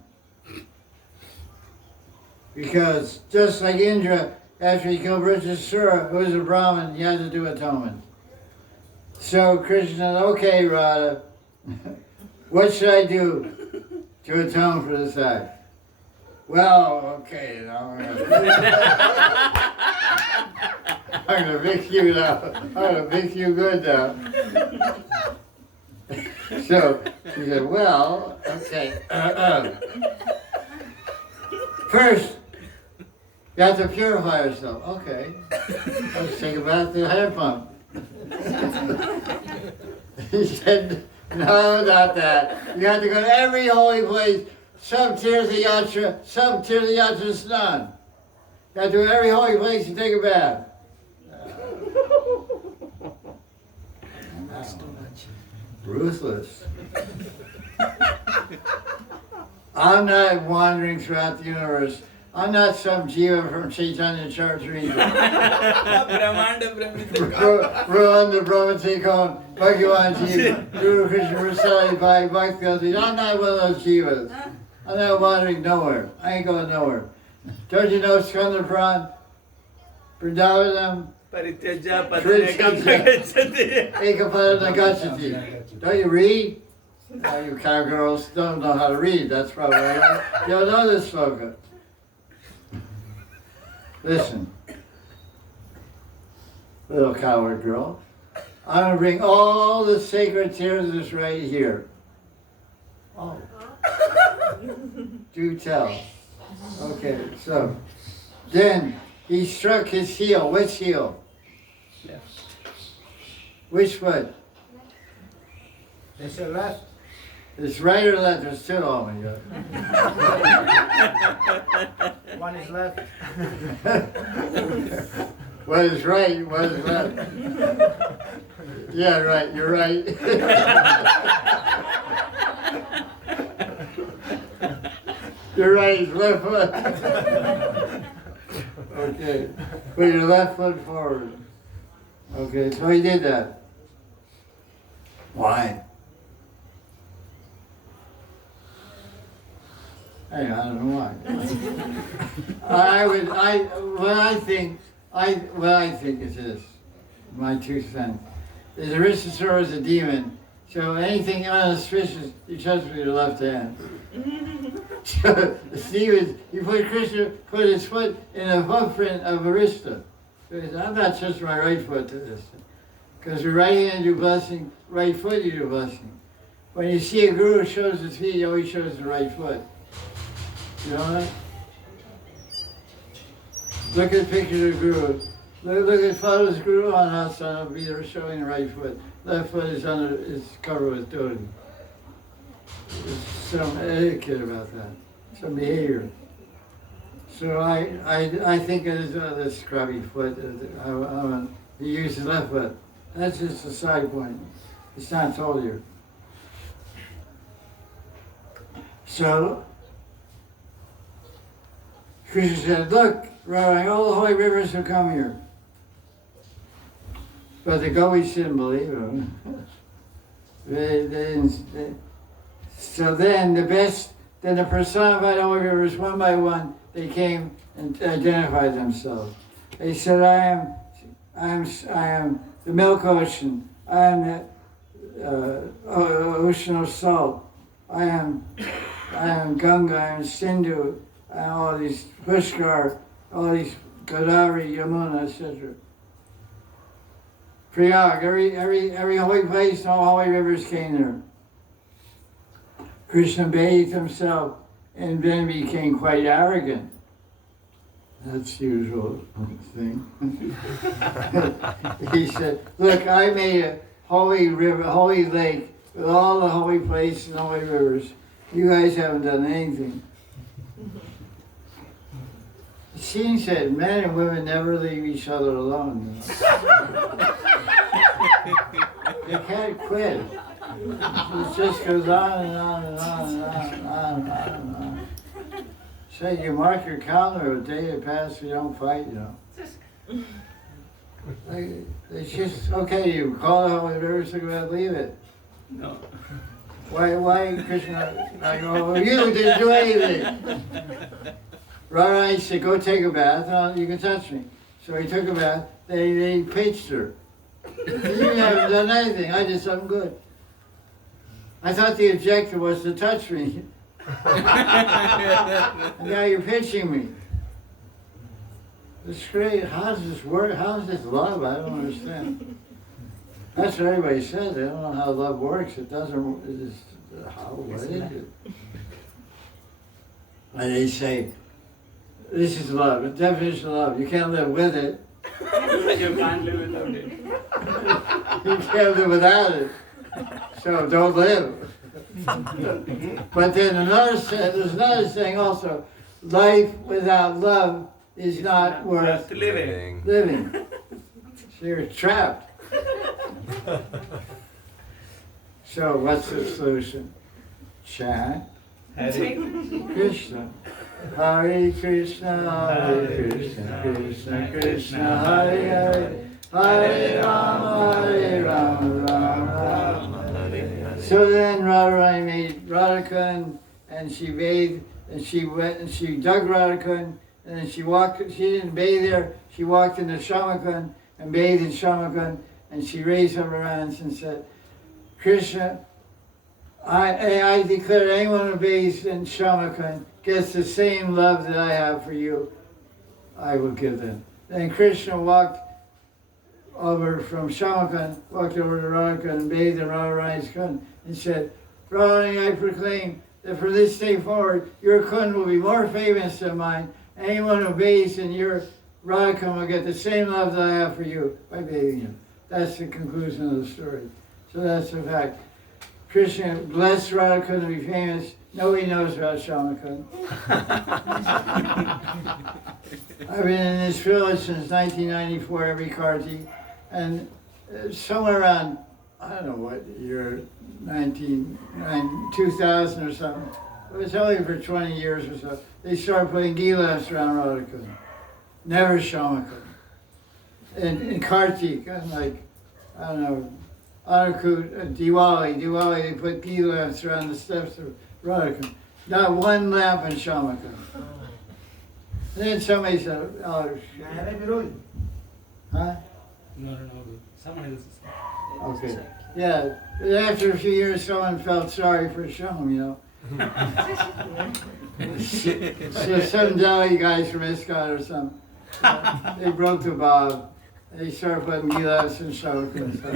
Because just like Indra, after he killed Britasura, who was a Brahmin, he had to do atonement. So Krishna said, okay, Radha, what should I do to atone for this act? Well, okay, you know, I'm gonna fix you now. I'm gonna fix you good now. So she said, well, okay. First, you have to purify yourself. Okay. Let's take a bath in the hand pump. He said, no, not that. You have to go to every holy place. Some Tirtha Yatra Snan. You have to go to every holy place and take a bath. That's too much. Ruthless. I'm not wandering throughout the universe. I'm not some jiva from Chaitanya Charitamrita. Brahmanda Brahmita. Ruanda Brahmatikon, Bhagavan Jiva, Guru Krishna Rasali Bhai Bhakti. I'm not one of those jivas. I'm not wandering nowhere. I ain't going nowhere. Don't you know Skandarpran? Vrindavanam? Parityaja Patrikam Patrikam. Ekapadana Gachati. Don't you read? Oh, you cowgirls don't know how to read. That's probably why you don't know this sloka. Listen, little coward girl. I'm going to bring all the sacred tears right here. Oh. Do tell. Okay, so then he struck his heel. Which heel? Left. Which foot? It's your left. It's right or left? There's two of them. One is left. One is right, one is left. Yeah, right, you're right. You're right, it's left foot. Okay, put your left foot forward. Okay, so he did that. Why? Hey, I don't know why. What I think is this, my 2 cents, is Aristasura is a demon, so anything unauspicious, he touches with your left hand. So, Stephen, you put his foot in the footprint of Arista. So he said, I'm not touching my right foot to this. Because the right hand you do blessing, right foot you do blessing. When you see a guru shows his feet, he always shows the right foot. You know that? Look at pictures of Guru. Look at photos of Guru on Hassan of either showing the right foot. Left foot is covered with dhoti. There's some etiquette about that, some behavior. So I think it is this scrubby foot. He used his left foot. That's just a side point. It's not told here. So Krishna said, look, Radharani, all the holy rivers have come here. But the gopis didn't believe him. So then the personified holy rivers, one by one, they came and identified themselves. They said, I am the milk ocean. I am the ocean of salt. I am Ganga. I am Sindhu. And all these Pushkar, all these Godavari, Yamuna, etc. Prayag, every holy place, all holy rivers came there. Krishna bathed himself and then became quite arrogant. That's the usual thing. He said, look, I made a holy river, holy lake with all the holy places and holy rivers. You guys haven't done anything. It seems that men and women never leave each other alone. They can't quit. It just goes on and on and on and on and on and on and on. So you mark your calendar, a day that passes, you don't fight, you know. It's just, okay, you call the holy river, so go ahead, leave it. No. Why Krishna, I go, you didn't do anything. Radharani said, go take a bath, no, you can touch me. So he took a bath, they pinched her. You haven't done anything, I did something good. I thought the objective was to touch me. And now you're pinching me. It's great, how does this work? How does this love? I don't understand. That's what everybody says, I don't know how love works, it doesn't, what is it? And they say, this is love, the definition of love. You can't live with it. You can't live without it. You can't live without it. So don't live. But then there's another saying also, life without love is not worth living. So you're trapped. So what's the solution? Chant Hare Krishna. Hare Krishna, Hare Krishna, Krishna Krishna, Hare Hare, Hare Rama, Rama Hare. So then Radharani made Radha Kund, and she bathed, and she went and she dug Radha Kund, and then she walked. She didn't bathe there. She walked into Shamakund and bathed in Shamakund, and she raised up her hands and said, Krishna, I declare anyone who bathes in Shamakund gets the same love that I have for you, I will give them. Then Krishna walked over from Shamakund, walked over to Radha Kund and bathed in Radharani's Kund and said, Radharani, I proclaim that from this day forward, your Kund will be more famous than mine. Anyone who bathes in your Radha Kund will get the same love that I have for you by bathing you. That's the conclusion of the story. So that's the fact. Krishna blessed Radha Kund to be famous. Nobody knows about Shamakund. I've been in this village since 1994, every Karti, and somewhere around, I don't know what year, 2000 or something, it was only for 20 years or so, they started putting gilas around Radha Kund. Never Shamakund. In Kartik, like, I don't know, Anakut, Diwali, they put ghee lamps around the steps of Radha Kund. Not one lamp in Shamakund. And then somebody said, oh, huh? No. Someone else. Okay. Yeah, but after a few years, someone felt sorry for Sham, you know. So some Delhi guys from ISKCON or something, they broke the bob. They started putting gilas and shok and stuff.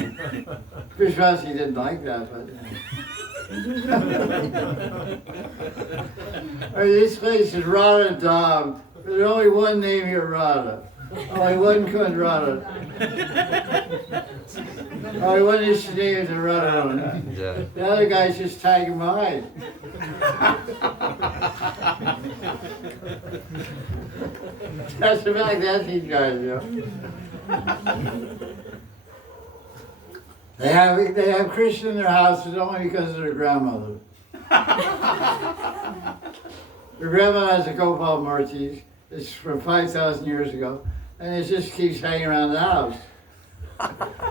Krishvasi didn't like that, but this place is Radha Dham. There's only one name here, Radha. Only one Kund, Radha. Only one is the name is Radha. The other guy's just tagging behind. That's the fact, that's these guys, you know. They have Krishna in their houses only because of their grandmother. Their grandmother has a Gopal Murtis, It's from 5,000 years ago, and it just keeps hanging around the house.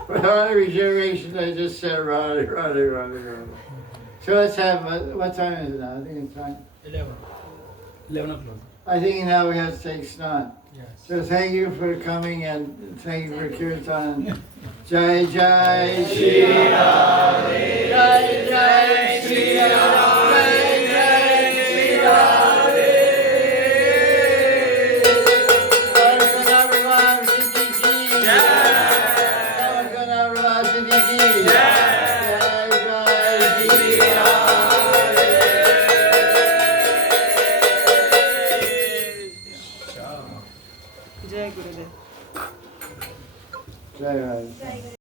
For every generation, they just said, Radha. So let's have, what time is it now? I think it's time. 11 o'clock. I think now we have to take snan. Yes. So thank you for coming and thank you for Kirtan. Jai Jai Shri Radhe. Jai Jai Shri Radhe. Jai Jai Shri Radhe. Bhagavad Gita ki jai. Bhagavad Gita ki jai. Jai Jai Shri Radhe. Jai Gurudev Jai Radhe.